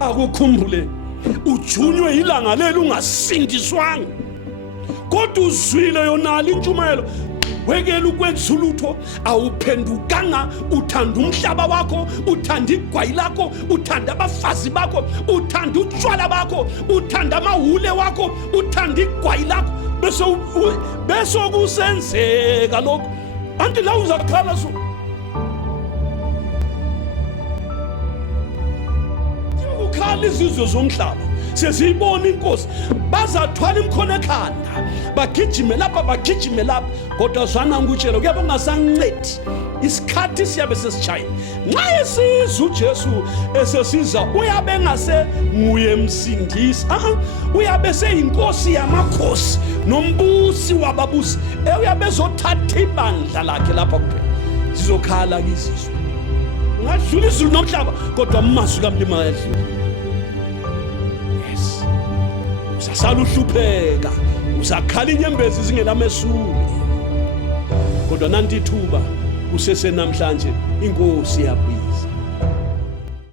akukhumbule ujunywe ilanga leli ungasindiswanga, kodwa uzwile yonale intshumayelo wekela ukwenza ulutho, awuphendukanga. Uthanda umhlaba wakho, uthanda igwayi lakho, uthanda abafazi bakho, uthanda utshwala bakho, uthanda amahule wakho, uthanda igwayi lakho, bese kusenzeka lokho. Anti la uzakhala so ukhala izizwe zomhlaba sesiyibona inkosi, bazathwala imkhono ekhanda, bagijime lapha bagijime lapha, kodwa zwana ngikutshela kuyabe kungasancedi, isikhathi siyabe sesitshayile. Nxa esizwa uJesu esesiza uyabe engase nguye msindisi, uyabe seyinkosi yamakhosi nombusi wababusi, uyabe ezothatha ibandla lakhe lapha kuphela. Sizokhala izizwe, ungadlula izulu nomhlaba, kodwa amazwi kaMlima ayadlula. Usasala uhlupheka, usakhala inyembezi zingelamesuli, kodwa nanti ithuba kusese namhlanje inkosi yabiza.